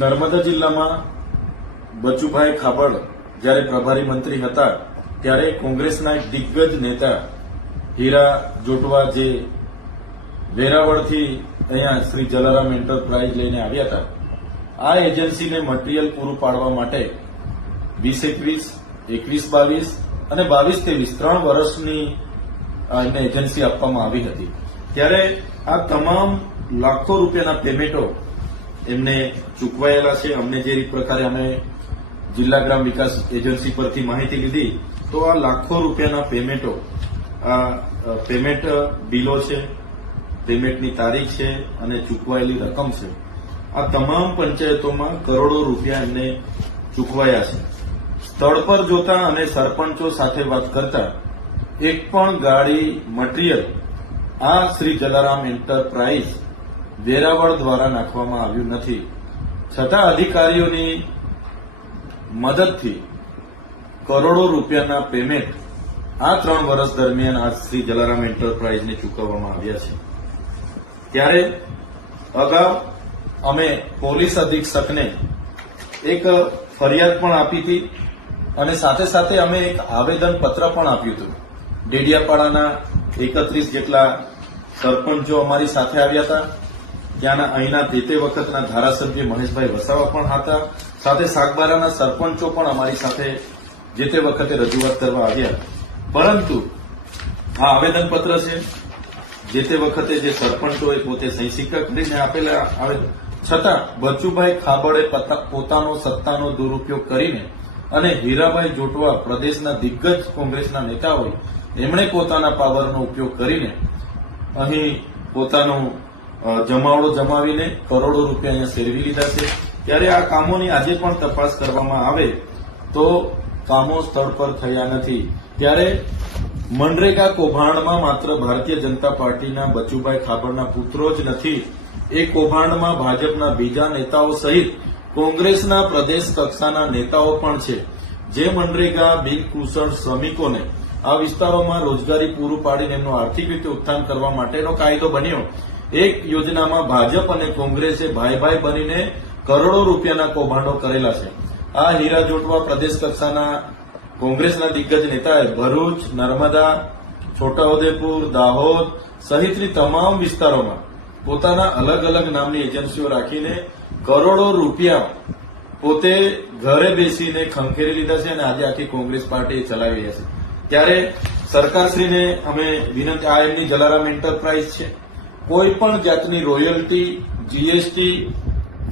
નર્મદા જિલ્લામાં બચુભાઈ ખાબડ જ્યારે પ્રભારી મંત્રી હતા, ત્યારે કોંગ્રેસના એક દિગ્ગજ નેતા હીરા જોટવા જે વેરાવળથી અહીંયા શ્રી જલારામ એન્ટરપ્રાઇઝ લઈને આવ્યા હતા, આ એજન્સીને મટીરીયલ પૂરું પાડવા માટે વીસ એકવીસ એકવીસ બાવીસ અને બાવીસ ત્રેવીસ, ત્રણ વર્ષની આ એમને એજન્સી આપવામાં આવી હતી. ત્યારે આ તમામ લાખો રૂપિયાના પેમેન્ટો એમને ચૂકવાયેલા છે. અમને જે રીત પ્રકારે અમે જિલ્લા ગ્રામ વિકાસ એજન્સી પરથી માહિતી લીધી, તો આ લાખો રૂપિયાના પેમેન્ટો, આ પેમેન્ટ બિલો છે, પેમેન્ટની તારીખ છે અને ચૂકવાયેલી રકમ છે. આ તમામ પંચાયતોમાં કરોડો રૂપિયા એમને ચૂકવાયા છે. સ્થળ પર જોતા અને સરપંચો સાથે વાત કરતા એક પણ ગાડી મટીરીયલ આ શ્રી જલારામ એન્ટરપ્રાઇઝ વેરાવળ દ્વારા નાખવામાં આવ્યું નથી. છતાં અધિકારીઓની મદદથી કરોડો રૂપિયાના પેમેન્ટ આ ત્રણ વર્ષ દરમિયાન આ શ્રી જલારામ એન્ટરપ્રાઇઝને ચૂકવવામાં આવ્યા છે. ત્યારે અગાઉ અમે પોલીસ અધિક્ષકને એક ફરિયાદ પણ આપી હતી અને સાથે સાથે અમે એક આવેદન પત્ર પણ આપ્યું હતું. ડેડિયાપાડાના એકત્રીસ જેટલા સરપંચો અમારી સાથે આવ્યા હતા. ત્યાંના અહીંના તે તે વખતના ધારાસભ્ય મહેશભાઈ વસાવા પણ હતા. સાથે સાગબારાના સરપંચો પણ અમારી સાથે જે તે વખતે રજૂઆત કરવા આવ્યા. પરંતુ આ આવેદનપત્ર છે, જે તે વખતે જે સરપંચોએ પોતે સહી સિક્કા કરીને આપેલા આવે, છતાં બચુભાઈ ખાબડે પતા- પોતાનો સત્તાનો દુરુપયોગ કરીને અને હીરાભાઈ જોટવા પ્રદેશના દિગ્ગજ કોંગ્રેસના નેતા હોય, એમણે પોતાના પાવરનો ઉપયોગ કરીને અહીં પોતાનું જમાવડો જમાવીને કરોડો રૂપિયા અહીંયા સેરવી લીધા છે. ત્યારે આ કામોની આજે પણ તપાસ કરવામાં આવે તો કામો સ્થળ પર થયા નથી. ત્યારે મનરેગા કૌભાંડમાં માત્ર ભારતીય જનતા પાર્ટીના બચુભાઈ ખાબડના પુત્રો જ નથી, એ કૌભાંડમાં ભાજપના બીજા નેતાઓ સહિત કોંગ્રેસના પ્રદેશ કક્ષાના નેતાઓ પણ છે. જે મનરેગા બિનકુશળ શ્રમિકોને આ વિસ્તારોમાં રોજગારી પૂરું પાડીને એમનું આર્થિક રીતે ઉત્થાન કરવા માટેનો કાયદો બન્યો એક યોજનામાં ભાજપ અને કોંગ્રેસે ભાઈ ભાઈ બનીને કરોડો રૂપિયાના કૌભાંડો કરેલા છે. આ હીરા જોટવા પ્રદેશ કક્ષાના કોંગ્રેસના દિગ્ગજ નેતાએ ભરૂચ, નર્મદા, છોટાઉદેપુર, દાહોદ સહિતની તમામ વિસ્તારોમાં પોતાના અલગ અલગ નામની એજન્સીઓ રાખીને કરોડો રૂપિયા પોતે ઘરે બેસીને ખંખેરી લીધા છે અને આજે આખી કોંગ્રેસ પાર્ટી ચલાવી રહ્યા છે. ત્યારે સરકારશ્રીને અમે વિનંતી આ એમની જલારામ એન્ટરપ્રાઇઝ છે. કોઈ પણ જાતની રોયલ્ટી જીએસટી